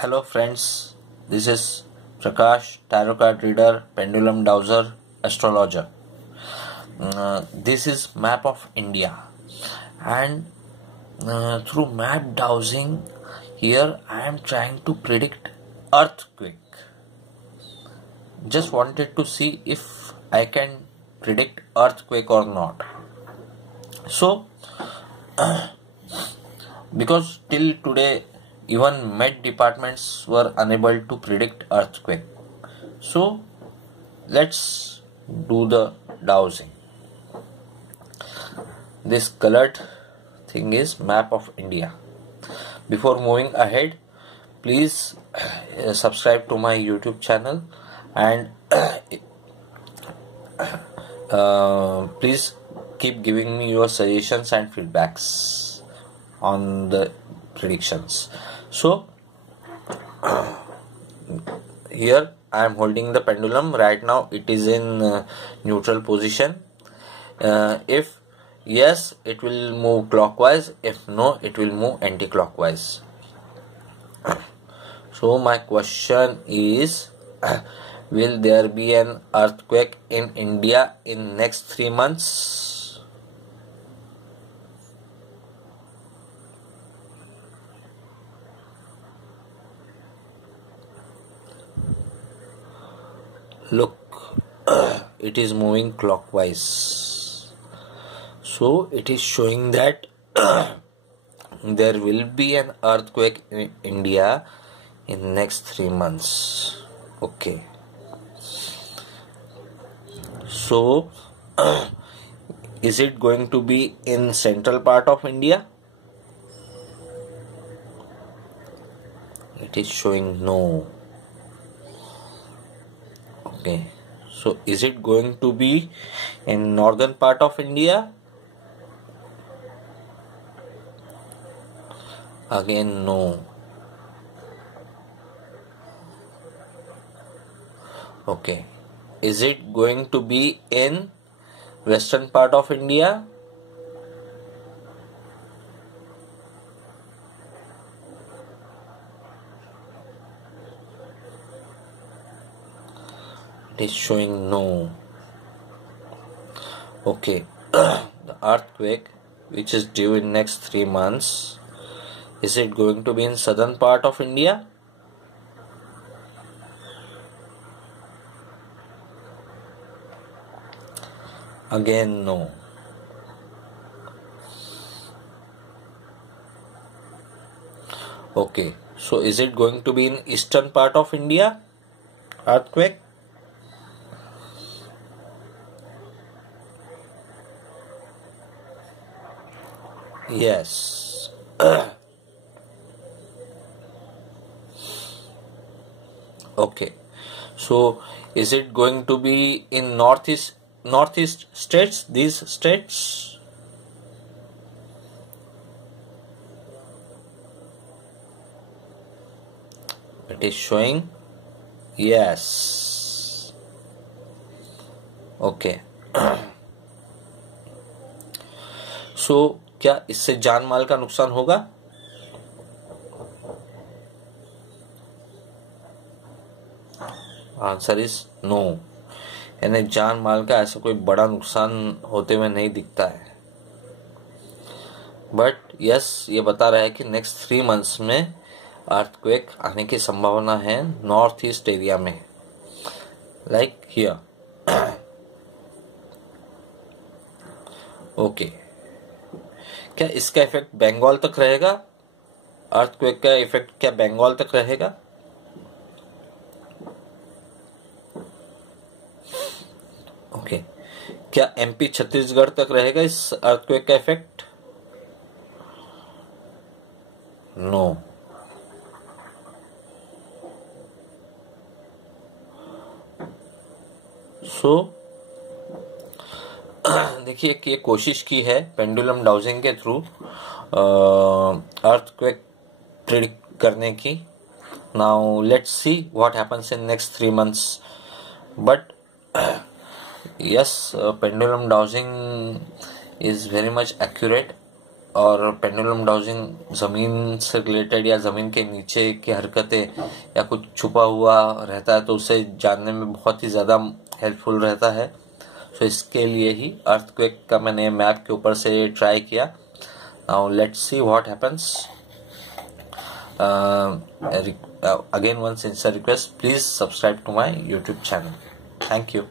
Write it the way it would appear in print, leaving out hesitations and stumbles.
Hello friends, this is Prakash, tarot card reader, pendulum dowser, astrologer. This is map of India, and through map dowsing here I am trying to predict earthquake. Just wanted to see if I can predict earthquake or not. So because till today even med departments were unable to predict earthquake. So let's do the dowsing. This colored thing is map of India. Before moving ahead, please subscribe to my YouTube channel and please keep giving me your suggestions and feedbacks on the predictions. So here I am holding the pendulum. Right now it is in neutral position. If yes, it will move clockwise. If no, it will move anti-clockwise. So my question is, will there be an earthquake in India in next 3 months? Look, it is moving clockwise. So it is showing that there will be an earthquake in India in next 3 months. Okay. So is it going to be in central part of India? It is showing no. Okay, so is it going to be in northern part of India? Again no. Okay, is it going to be in western part of India? It is showing no. Okay, the earthquake which is due in next 3 months, is it going to be in southern part of India? Again no. Okay, so is it going to be in eastern part of India, earthquake? Yes. Okay, so is it going to be in northeast states, these states? It is showing yes. Okay. So क्या इससे जान माल का नुकसान होगा? Answer is no. यानी जान माल का ऐसा कोई बड़ा नुकसान होते हुए नहीं दिखता है. बट यस, ये बता रहा है कि नेक्स्ट 3 मंथ्स में अर्थक्वेक आने की संभावना है नॉर्थ ईस्ट एरिया में, लाइक हियर. ओके, क्या इसका इफेक्ट बंगाल तक रहेगा? अर्थक्वेक का इफेक्ट क्या बंगाल तक रहेगा? ओके, क्या एमपी छत्तीसगढ़ तक रहेगा इस अर्थक्वेक का इफेक्ट? नो. सो देखिए कि ये कोशिश की है पेंडुलम डाउजिंग के थ्रू अर्थक्वेक प्रेडिक्ट करने की. Now let's see what happens in next 3 months. But yes, pendulum dowsing is very much accurate और पेंडुलम डाउजिंग ज़मीन से रिलेटेड या ज़मीन के नीचे की हरकतें या कुछ छुपा हुआ रहता है तो उसे जानने में बहुत ही ज़्यादा हेल्पफुल रहता है। तो इसके लिए ही अर्थक्वेक का मैंने मैप के ऊपर से ट्राई किया। Now let's see what happens. Again, one sincere request, please subscribe to my YouTube channel. Thank you.